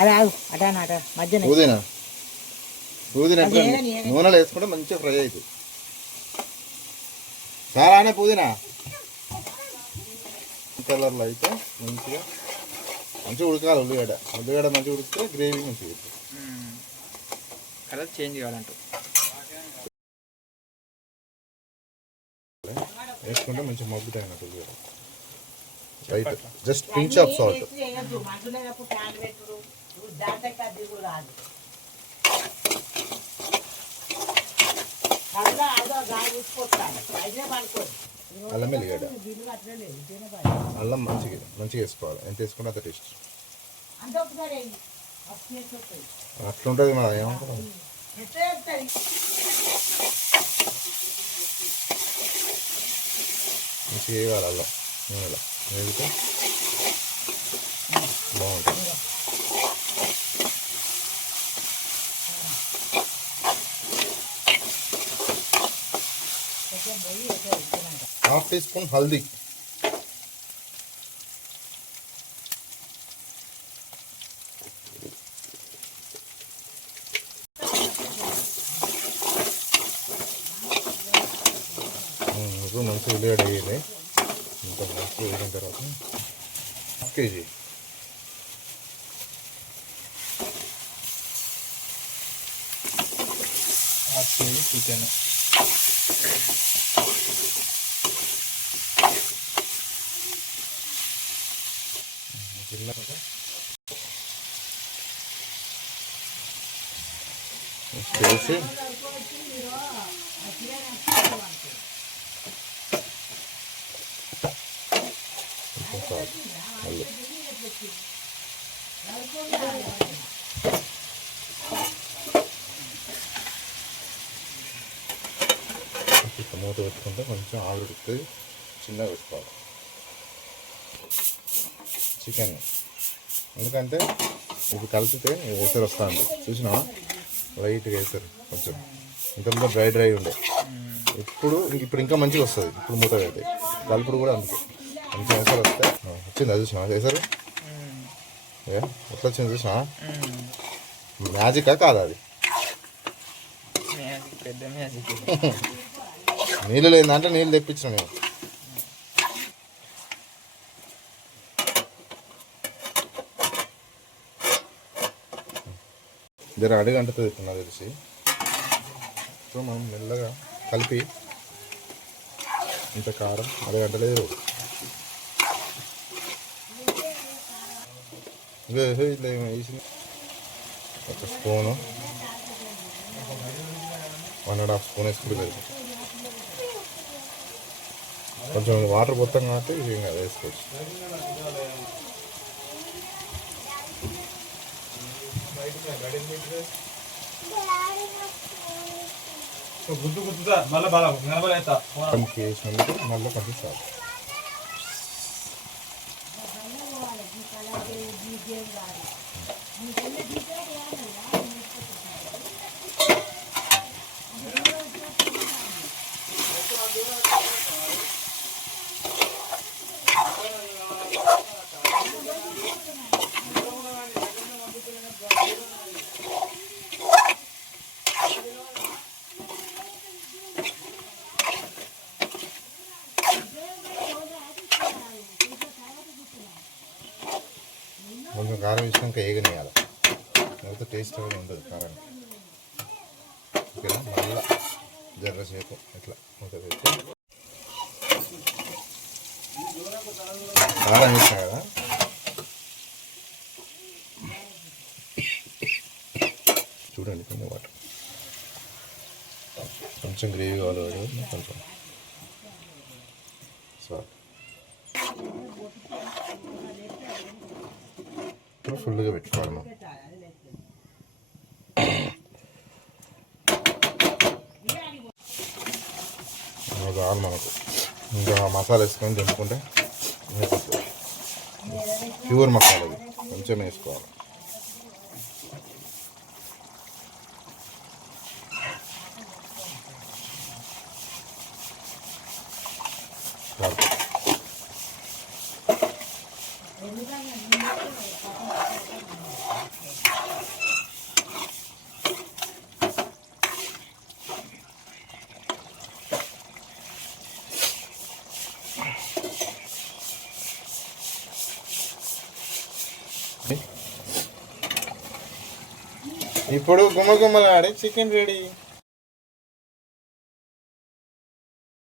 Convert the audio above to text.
అదే ఆగు అట మధ్యన పుదీనా పుదీనా. నూనెలో వేసుకుంటే మంచిగా ఫ్రై అవుతుంది. చాలానే పుదీనా? కలర్లో అయితే మంచిగా మంచిగా ఉడకాలి ఉల్లిగడ్డ. ఉల్లిగడ్డ మంచిగా ఉడికితే గ్రేవీ మంచిగా కలర్ చేంజ్ కావాలంటూ. వేసుకుంటే మంచిగా మగ్గుతాయి అన్నట్టు ఉల్లిగడ్డ. Right just pinch of salt అల్లం వెల్లిగడ్డ అల్లం మంచిగా మంచిగా వేసుకోవాలి. ఎంత వేసుకుంటే అంత టేస్ట్. అట్లా ఉంటుంది మా ఏమంటారు మంచిగా వేయాలి అల్లం. నూనెలో వేగితే బాగుంటుంది హాఫ్ టీ స్పూన్ హల్దీ ఇప్పుడు మంచి ఉల్లిగడ్డ వేయాలి ఇంత మంచిగా వేగిన తర్వాత half KG half KG chicken చిన్న వేసి కొంచెం చాలు. మళ్ళీ ఇట్లా మూత పెట్టుకుంటే కొంచెం ఆవిరి ఉడుకుతుంది చిన్నగా పెట్టుకోవాలి చికెన్ ఎందుకంటే ఇది కలిపితే వేసరి వస్తుంది. చూసినా లైట్గా వేసారు కొంచెం. ఇంతలో డ్రై డ్రై ఉండే. ఇప్పుడు ఇప్పుడు ఇంకా మంచిగా వస్తుంది. ఇప్పుడు మూత పెడితే కలుపుడు కూడా అందుకే. మంచిగా వేసరి వస్తే వచ్చింది? అది చూసినా వేసారు ఎట్లా వచ్చింది చూసినా? మ్యాజికా కాదా అది? నీళ్ళు లేదంటే నీళ్ళు తెప్పించిన నేను. జర అడుగంటతో నాకు తెలిసి. సో మనం మెల్లగా కలిపి ఇంత కారం అడగంటలేదు ఇట్లా వేసింది ఒక spoon. One and half spoon వేసుకుంటే సరిపోతుంది. కొంచెం వాటర్ పోతాం కాబట్టి ఇది ఇంకా వేసుకోవచ్చు. గుర్తు గుర్తుదా మళ్ళీ బాగా మళ్ళీ కొంచెం చాలు కొంచెం కారం వేసినాక వేగనేయాలి లేకపోతే టేస్ట్ అనేది ఉండదు కారం ఓకేనా? మళ్ళా జర్ర సేపు ఇట్లా మూత పెట్టి. కారం వేసినా కదా? చూడండి కొన్ని వాటర్. కొంచెం గ్రేవీ కావాలి కొంచెం సో మాత్రం ఫుల్గా పెట్టుకోవాలి మనం ఇంకా చాలు మనకు. ఇంకా మసాలా వేసుకొని దింపుకుంటే ప్యూర్ మసాలా ఇది. కొంచెం వేసుకోవాలి. చాలు ఇప్పుడు గుమ్మ గుమ్మలాడి చికెన్ రెడీ